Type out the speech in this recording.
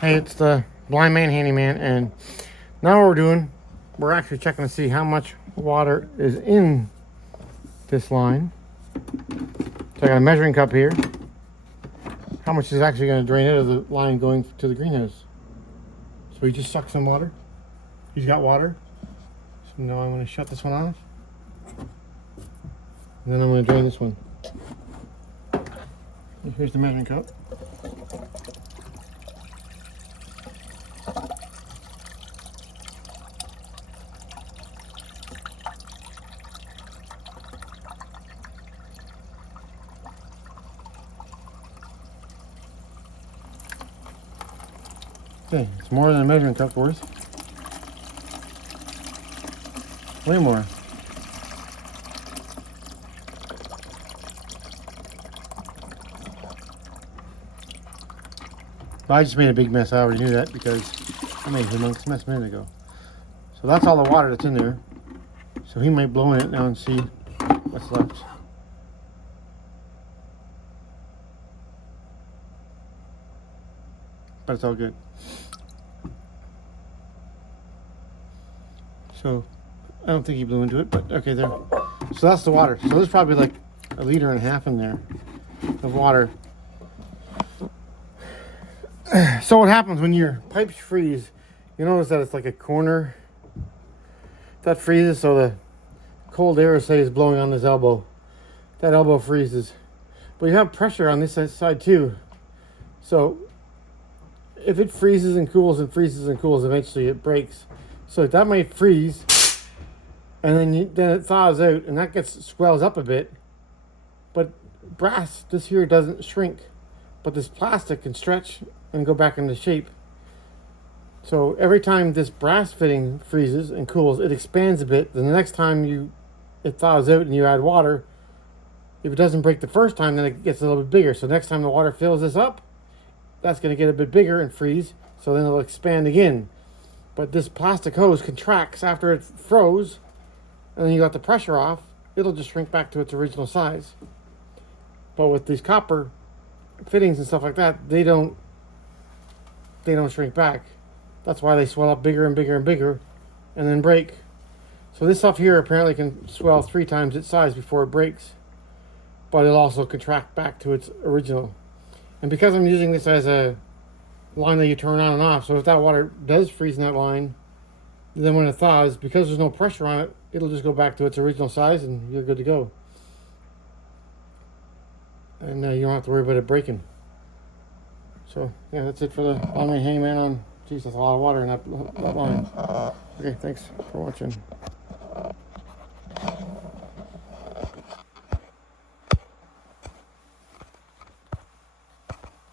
Hey, it's the blind man handyman, and now what we're doing, we're actually checking to see how much water is in this line. So I got a measuring cup here. How much is actually going to drain out of the line going to the greenhouse? So he just sucked some water. He's got water. So now I'm going to shut this one off. And then I'm going to drain this one. Here's the measuring cup. Okay, it's more than a measuring cup worth. Way more. I just made a big mess. I already knew that because I made a humongous mess a minute ago. So that's all the water that's in there. So he might blow in it now and see what's left. But it's all good. So I don't think he blew into it, but okay, there. So that's the water. So there's probably like 1.5 liters in there of water. So what happens when your pipes freeze, you notice that it's like a corner that freezes, so the cold air, say, is blowing on this elbow. That elbow freezes. But you have pressure on this side too. So if it freezes and cools and freezes and cools, eventually it breaks. So that might freeze, and then it thaws out, and that swells up a bit. But brass, this here doesn't shrink, but this plastic can stretch and go back into shape. So every time this brass fitting freezes and cools, it expands a bit. Then the next time it thaws out and you add water, if it doesn't break the first time, then it gets a little bit bigger. So next time the water fills this up, that's going to get a bit bigger and freeze. So then it'll expand again. But this plastic hose contracts after it froze, and then you got the pressure off, it'll just shrink back to its original size. But with these copper fittings and stuff like that, they don't shrink back. That's why they swell up bigger and bigger and bigger and then break. So this stuff here apparently can swell 3 times its size before it breaks, but it'll also contract back to its original. And because I'm using this as a line that you turn on and off, so if that water does freeze in that line, then when it thaws, because there's no pressure on it, it'll just go back to its original size and you're good to go. And you don't have to worry about it breaking. So yeah, that's it for the blind man handyman on. Geez, that's a lot of water in that line. Okay, thanks for watching.